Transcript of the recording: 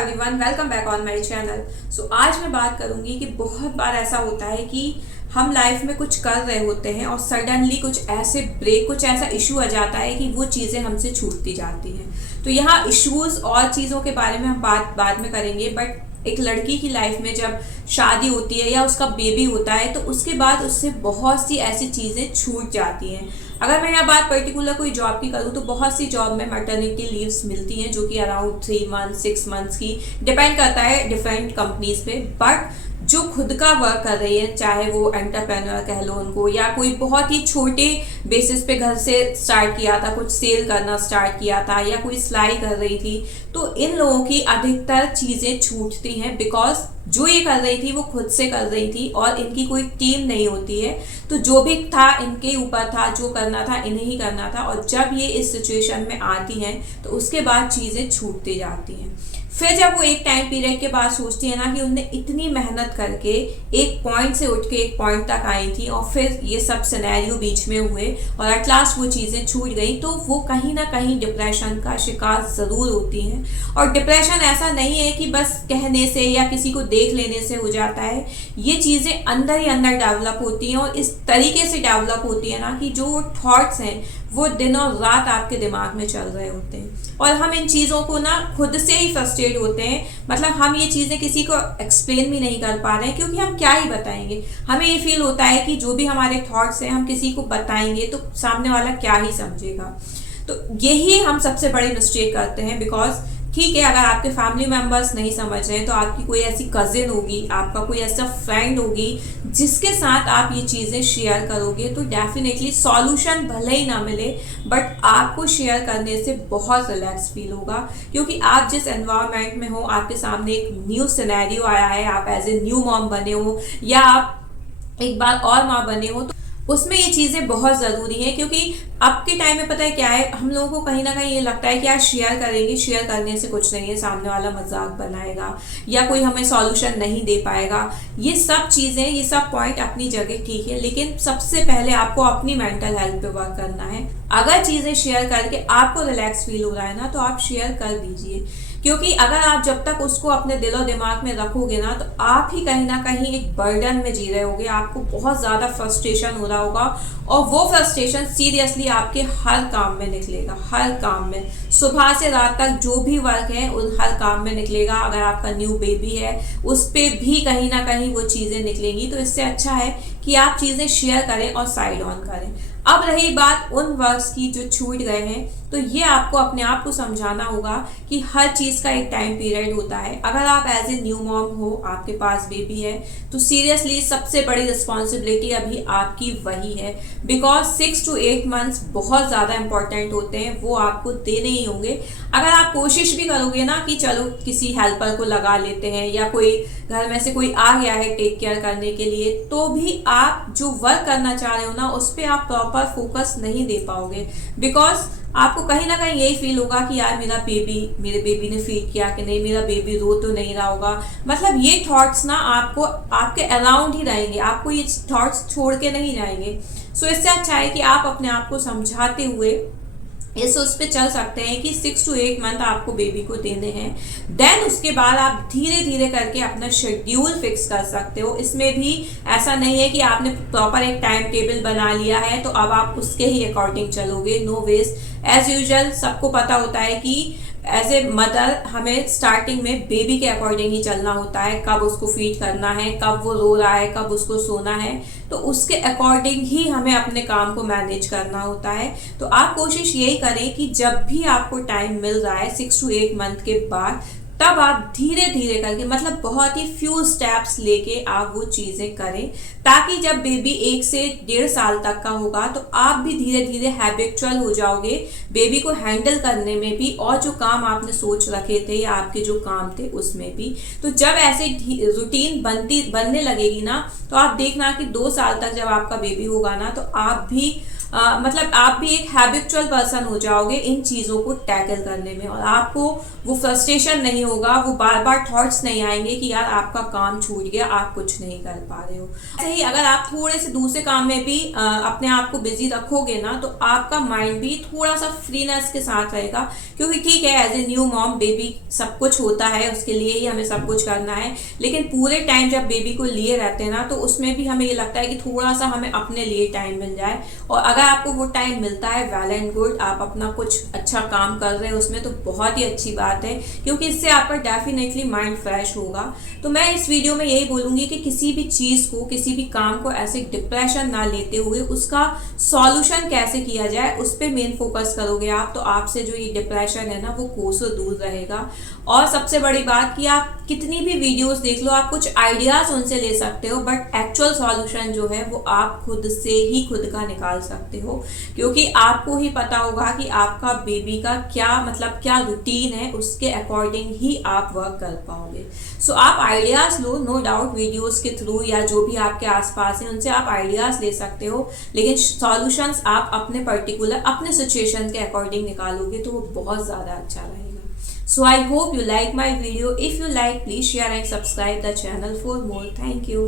Everyone, welcome back on my channel. आज मैं बात करूंगी कि बहुत बार ऐसा होता है कि हम लाइफ में कुछ कर रहे होते हैं और सडनली कुछ ऐसा इशू आ जाता है कि वो चीज़ें हमसे छूटती जाती हैं। तो यहाँ इश्यूज और चीज़ों के बारे में हम बात बाद में करेंगे, बट एक लड़की की लाइफ में जब शादी होती है या उसका बेबी होता है तो उसके बाद उससे बहुत सी ऐसी चीज़ें छूट जाती हैं। अगर मैं यहाँ बात पर्टिकुलर कोई जॉब की करूँ तो बहुत सी जॉब में मैटरनिटी लीव्स मिलती हैं जो कि अराउंड 3 मंथ्स 6 मंथ्स की डिपेंड करता है डिफरेंट कंपनीज पे। बट जो खुद का वर्क कर रही है, चाहे वो एंटरप्रेन्योर कह लो उनको, या कोई बहुत ही छोटे बेसिस पे घर से स्टार्ट किया था, कुछ सेल करना स्टार्ट किया था, या कोई सिलाई कर रही थी, तो इन लोगों की अधिकतर चीज़ें छूटती हैं बिकॉज जो ये कर रही थी वो खुद से कर रही थी और इनकी कोई टीम नहीं होती है। तो जो भी था इनके ऊपर था, जो करना था इन्हें ही करना था, और जब ये इस सिचुएशन में आती हैं तो उसके बाद चीज़ें छूटती जाती हैं। फिर जब वो एक टाइम पीरियड के बाद सोचती है ना कि उनने इतनी मेहनत करके एक पॉइंट से उठ के एक पॉइंट तक आई थी और फिर ये सब सिनेरियो बीच में हुए और एट लास्ट वो चीज़ें छूट गई, तो वो कहीं ना कहीं डिप्रेशन का शिकार ज़रूर होती हैं। और डिप्रेशन ऐसा नहीं है कि बस कहने से या किसी को देख लेने से हो जाता है, ये चीज़ें अंदर ही अंदर डेवलप होती हैं और इस तरीके से डेवलप होती है ना कि जो थॉट्स हैं वो दिन और रात आपके दिमाग में चल रहे होते हैं और हम इन चीज़ों को ना खुद से ही फ्रस्ट्रेट होते हैं। मतलब हम ये चीज़ें किसी को एक्सप्लेन भी नहीं कर पा रहे हैं क्योंकि हम क्या ही बताएंगे। हमें ये फील होता है कि जो भी हमारे थॉट्स हैं हम किसी को बताएंगे तो सामने वाला क्या ही समझेगा। तो यही हम सबसे बड़ी मिस्टेक करते हैं। बिकॉज ठीक है, अगर आपके फैमिली मेम्बर्स नहीं समझ रहे हैं तो आपकी कोई ऐसी कजिन होगी, आपका कोई ऐसा फ्रेंड होगी जिसके साथ आप ये चीज़ें शेयर करोगे तो डेफिनेटली सॉल्यूशन भले ही ना मिले बट आपको शेयर करने से बहुत रिलैक्स फील होगा। क्योंकि आप जिस एनवायरनमेंट में हो, आपके सामने एक न्यू सिनेरियो आया है, आप एज ए न्यू मॉम बने हो या आप एक बार और माँ बने हो, तो उसमें ये चीज़ें बहुत ज़रूरी हैं। क्योंकि अब के टाइम में पता है क्या है, हम लोगों को कहीं ना कहीं ये लगता है कि यार शेयर करेंगे, शेयर करने से कुछ नहीं है, सामने वाला मजाक बनाएगा या कोई हमें सॉल्यूशन नहीं दे पाएगा। ये सब चीज़ें, ये सब पॉइंट अपनी जगह ठीक है, लेकिन सबसे पहले आपको अपनी मेंटल हेल्थ पे वर्क करना है। अगर चीज़ें शेयर करके आपको रिलैक्स फील हो रहा है ना तो आप शेयर कर दीजिए। क्योंकि अगर आप जब तक उसको अपने दिलो दिमाग में रखोगे ना तो आप ही कहीं ना कहीं एक बर्डन में जी रहे होगे, आपको बहुत ज़्यादा फ्रस्ट्रेशन हो रहा होगा और वो फ्रस्ट्रेशन सीरियसली आपके हर काम में निकलेगा, हर काम में, सुबह से रात तक जो भी वर्क है उन हर काम में निकलेगा। अगर आपका न्यू बेबी है उस पर भी कहीं ना कहीं वो चीज़ें निकलेंगी। तो इससे अच्छा है कि आप चीज़ें शेयर करें और साइड ऑन करें। अब रही बात उन वर्क्स की जो छूट गए हैं, तो ये आपको अपने आप को समझाना होगा कि हर चीज़ का एक टाइम पीरियड होता है। अगर आप एज ए न्यू मॉम हो, आपके पास बेबी है, तो सीरियसली सबसे बड़ी रिस्पॉन्सिबिलिटी अभी आपकी वही है। बिकॉज 6 to 8 मंथ्स बहुत ज़्यादा इंपॉर्टेंट होते हैं, वो आपको देने ही होंगे। अगर आप कोशिश भी करोगे ना कि चलो किसी हेल्पर को लगा लेते हैं या कोई घर में से कोई आ गया है टेक केयर करने के लिए, तो भी आप जो वर्क करना चाह रहे हो ना उस पर आप प्रॉपर फोकस नहीं दे पाओगे। बिकॉज आपको कहीं ना कहीं यही फील होगा कि यार मेरे बेबी ने फीड किया कि नहीं, मेरा बेबी रो तो नहीं रहा होगा। मतलब ये थॉट्स ना आपको आपके अराउंड ही रहेंगे, आपको ये थॉट्स छोड़ के नहीं जाएंगे। सो इससे अच्छा है कि आप अपने आप को समझाते हुए उस पर चल सकते हैं कि 6 to 8 मंथ आपको बेबी को देने हैं। देन उसके बाद आप धीरे धीरे करके अपना शेड्यूल फिक्स कर सकते हो। इसमें भी ऐसा नहीं है कि आपने प्रॉपर एक टाइम टेबल बना लिया है तो अब आप उसके ही अकॉर्डिंग चलोगे। नो वेज, एज यूजुअल सबको पता होता है कि एज ए मदर हमें स्टार्टिंग में बेबी के अकॉर्डिंग ही चलना होता है। कब उसको फीड करना है, कब वो रो रहा है, कब उसको सोना है, तो उसके अकॉर्डिंग ही हमें अपने काम को मैनेज करना होता है। तो आप कोशिश यही करें कि जब भी आपको टाइम मिल रहा है 6 to 8 मंथ के बाद, तब आप धीरे धीरे करके, मतलब बहुत ही फ्यू स्टेप्स लेके आप वो चीज़ें करें, ताकि जब बेबी 1 से 1.5 साल तक का होगा तो आप भी धीरे धीरे हैबिचुअल हो जाओगे बेबी को हैंडल करने में भी, और जो काम आपने सोच रखे थे या आपके जो काम थे उसमें भी। तो जब ऐसे रूटीन बनने लगेगी ना तो आप देखना कि 2 साल तक जब आपका बेबी होगा ना तो आप भी मतलब आप भी एक हैबिचुअल पर्सन हो जाओगे इन चीज़ों को टैकल करने में, और आपको वो फ्रस्ट्रेशन नहीं होगा, वो बार बार थॉट्स नहीं आएंगे कि यार आपका काम छूट गया, आप कुछ नहीं कर पा रहे हो। ऐसे ही अगर आप थोड़े से दूसरे काम में भी अपने आप को बिजी रखोगे ना, तो आपका माइंड भी थोड़ा सा फ्रीनेस के साथ रहेगा। क्योंकि ठीक है, as a new mom baby सब कुछ होता है, उसके लिए ही हमें सब कुछ करना है, लेकिन पूरे टाइम जब बेबी को लिए रहते हैं ना, तो उसमें भी हमें ये लगता है कि थोड़ा सा हमें अपने लिए टाइम मिल जाए। और अगर आपको वो टाइम मिलता है, वेल एंड गुड, आप अपना कुछ अच्छा काम कर रहे हैं उसमें, तो बहुत ही अच्छी बात है, क्योंकि इससे आपका डेफिनेटली माइंड फ्रेश होगा। तो मैं इस वीडियो में यही बोलूंगी कि किसी भी चीज़ को, किसी भी काम को ऐसे डिप्रेशन ना लेते हुए उसका सॉल्यूशन कैसे किया जाए उस पर मेन फोकस करोगे आप, तो आपसे जो ये डिप्रेशन है ना वो कोसों दूर रहेगा। और सबसे बड़ी बात कि आप कितनी भी वीडियोस देख लो, आप कुछ आइडियाज उनसे ले सकते हो, बट एक्चुअल सॉल्यूशन जो है वो आप खुद से ही खुद का निकाल सकते हो, क्योंकि आपको ही पता होगा कि आपका बेबी का क्या मतलब क्या रूटीन है, उसके अकॉर्डिंग ही आप वर्क कर पाओगे। सो आप आइडियाज लो, नो डाउट वीडियोस के थ्रू या जो भी आपके आसपास हैं उनसे आप आइडियाज ले सकते हो, लेकिन सॉल्यूशंस आप अपने पर्टिकुलर अपने सिचुएशन के अकॉर्डिंग निकालोगे तो वो बहुत ज़्यादा अच्छा रहेगा। So I hope you like my video. If you like, please share and subscribe the channel for more. Thank you.